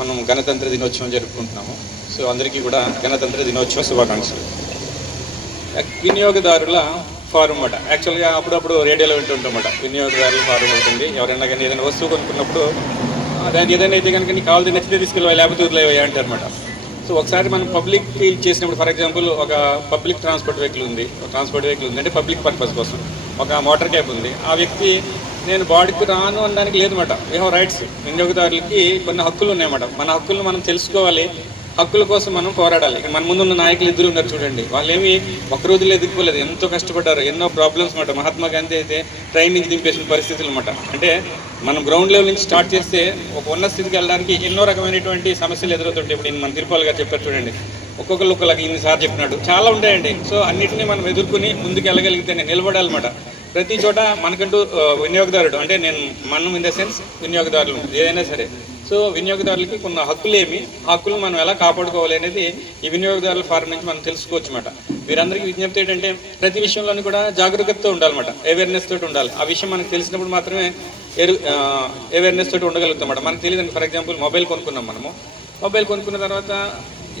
మనం గణతంత్ర దినోత్సవం జరుపుకుంటున్నాము. సో అందరికీ కూడా గణతంత్ర దినోత్సవ శుభాకాంక్షలు. వినియోగదారుల ఫారం అన్నమాట. యాక్చువల్గా అప్పుడప్పుడు రేడియోలో వింటుంటామట వినియోగదారుల ఫారం ఉంటుంది. ఎవరైనా కానీ ఏదైనా వస్తువు కొనుక్కున్నప్పుడు దానికి ఏదైనా అయితే కనుక నీకు కావాలి నచ్చితే తీసుకెళ్ళి లేకపోతే వదిలేవా అంటారనమాట సో ఒకసారి మనం పబ్లిక్కి చేసినప్పుడు ఫర్ ఎగ్జాంపుల్ ఒక పబ్లిక్ ట్రాన్స్పోర్ట్ వెహికల్ ఉంది. ఒక ట్రాన్స్పోర్ట్ వెహికల్ ఉంది అంటే పబ్లిక్ పర్పస్ కోసం. ఒక మోటార్ క్యాబ్ ఉంది. ఆ వ్యక్తి నేను బాడీకి రాను అనడానికి లేదన్నమాట. వీ హ్యావ్ రైట్స్ వినియోగదారులకి కొన్ని హక్కులు ఉన్నాయన్నమాట. మన హక్కులను మనం తెలుసుకోవాలి. హక్కుల కోసం మనం పోరాడాలి. మన ముందున్న నాయకులు ఇద్దరు ఉన్నారు చూడండి. వాళ్ళు ఏమి రోజులో ఎదుర్కోలేదు ఎంతో కష్టపడ్డారు. ఎన్నో ప్రాబ్లమ్స్ అనమాట మహాత్మా గాంధీ అయితే ట్రైన్ నుంచి దింపేసిన పరిస్థితులు అనమాట అంటే మనం గ్రౌండ్ లెవెల్ నుంచి స్టార్ట్ చేస్తే ఒక ఉన్న స్థితికి వెళ్ళడానికి ఎన్నో రకమైనటువంటి సమస్యలు ఎదురవుతుంటాయి. ఇప్పుడు మన తిరుపాల్ గారు చెప్పారు చూడండి. ఒక్కొక్కరు ఒక్కలాగా ఇన్నిసార్లు చెప్పినాడు. చాలా ఉంటాయండి. సో అన్నిటిని మనం ఎదుర్కొని ముందుకు వెళ్ళగలిగితేనే నిలబడాలన్నమాట. ప్రతి చోట మనకంటూ వినియోగదారుడు అంటే నేను మనం ఇన్ ద సెన్స్ వినియోగదారులు ఏదైనా సరే. సో వినియోగదారులకి కొన్ని హక్కులు ఏమి హక్కులు మనం ఎలా కాపాడుకోవాలి అనేది ఈ వినియోగదారుల ఫారం నుంచి మనం తెలుసుకోవచ్చు అనమాట వీరందరికీ విజ్ఞప్తి ఏంటంటే ప్రతి విషయంలోనూ కూడా జాగ్రత్తతో ఉండాలన్నమాట. అవేర్నెస్ తోటి ఉండాలి. ఆ విషయం మనకు తెలిసినప్పుడు మాత్రమే ఎరు అవేర్నెస్ తోటి ఉండగలుగుతాం అన్నమాట మనకు తెలియదు ఫర్ ఎగ్జాంపుల్ మొబైల్ కొనుక్కున్నాం మనము. మొబైల్ కొనుక్కున్న తర్వాత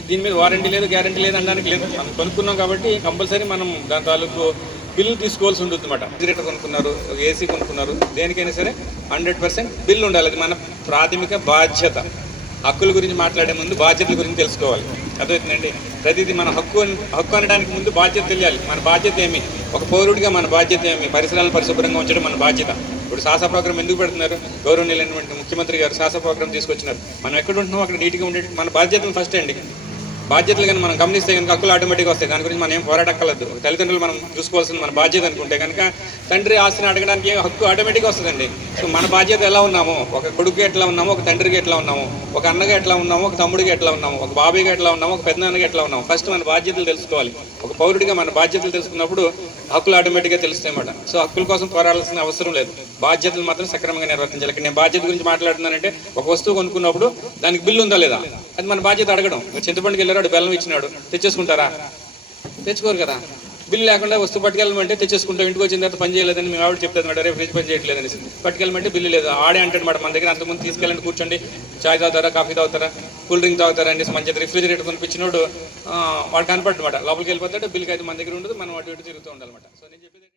దీని మీద వారంటీ లేదు గ్యారంటీ లేదు అనడానికి లేదు. మనం కొనుక్కున్నాం కాబట్టి కంపల్సరీ మనం దాని తాలూకు బిల్లు తీసుకోవాల్సి ఉంటుంది అనమాట రేటర్ కొనుక్కున్నారు ఏసీ కొనుక్కున్నారు దేనికైనా సరే హండ్రెడ్ పర్సెంట్ బిల్లు ఉండాలి. అది మన ప్రాథమిక బాధ్యత. హక్కుల గురించి మాట్లాడే ముందు బాధ్యతల గురించి తెలుసుకోవాలి. అర్థమవుతుందండి? ప్రతిదీ మన హక్కు హక్కు అనడానికి ముందు బాధ్యత తెలియాలి. మన బాధ్యత ఏమి? ఒక పౌరుడిగా మన బాధ్యత ఏమి? పరిసరాలను పరిశుభ్రంగా ఉంచడం మన బాధ్యత. ఇప్పుడు శాస ప్రోగ్రామ్ ఎందుకు పెడుతున్నారు? గౌరవనీయులైనటువంటి ముఖ్యమంత్రి గారు శాస ప్రోగ్రామ్ తీసుకొచ్చినారు. మనం ఎక్కడ ఉంటున్నాం అక్కడ నీట్గా ఉండే మన బాధ్యతను ఫస్ట్ అండి. బాధ్యతలు కానీ మనం గమనిస్తే కనుక హక్కులు ఆటోమేటిక్గా వస్తాయి. దాని గురించి మనం ఏం పోరాటక్కర్లేదు. తల్లిదండ్రులు మనం చూసుకోవాల్సిన మన బాధ్యత అనుకుంటే కనుక తండ్రి ఆస్తిని అడగడానికి హక్కు ఆటోమేటిక్గా వస్తుందండి. సో మన బాధ్యత ఎలా ఉన్నామో ఒక కొడుకు ఎట్లా ఉన్నామో ఒక తండ్రికి ఎట్లా ఉన్నామో ఒక అన్నగా ఎట్లా ఉన్నామో ఒక తమ్ముడికి ఎట్లా ఉన్నామో ఒక బాబాయ్గా ఎట్లా ఉన్నామో ఒక పెద్దనాన్నగా ఎట్లా ఉన్నామో ఫస్ట్ మన బాధ్యతలు తెలుసుకోవాలి. ఒక పౌరుడిగా మన బాధ్యతలు తెలుసుకున్నప్పుడు హక్కులు ఆటోమేటిక్గా తెలుస్తాయన్నమాట సో హక్కుల కోసం పోరాడాల్సిన అవసరం లేదు. బాధ్యతలు మాత్రం సక్రమంగా నిర్వర్తించాలి. నేను బాధ్యత గురించి మాట్లాడుతున్నానంటే ఒక వస్తువు కొనుక్కున్నప్పుడు దానికి బిల్లు ఉందా లేదా? అది మన బాధ్యత అడగడం. చింతపండుకి వెళ్ళారు ఇచ్చినాడు బెల్లం ఇచ్చినాడు తెచ్చేసుకుంటారా? తెచ్చుకోరు కదా. బిల్లు లేకుండా వస్తువు పట్టుకెళ్ళమంటే తెచ్చేసుకుంటాం ఇంటికి వచ్చిన తర్వాత పని చేయలేదని మేము ఆవిడ చెప్తాను మేడం రేపు ఫ్రిడ్జ్ పని చేయట్లేదని పట్టుకెళ్ళమంటే బిల్లు లేదు. ఆడే అంటాడు మేడం మన దగ్గర అంతకుముందు తీసుకెళ్ళండి కూర్చోండి. చాయ్ తాగుతారా కాఫీ తాగుతారా కూల్ డ్రింక్ తాగుతారా అండి మంచి రిఫ్రిజిరేటర్ కొనిపించినోడు వాడు కనపడ్డు లోపలికి వెళ్ళిపోతాడు బిల్కి అయితే మన దగ్గర ఉండదు మనం అటు ఇటు తిరుగుతూ ఉండాలన్నమాట సో నేను చెప్పేది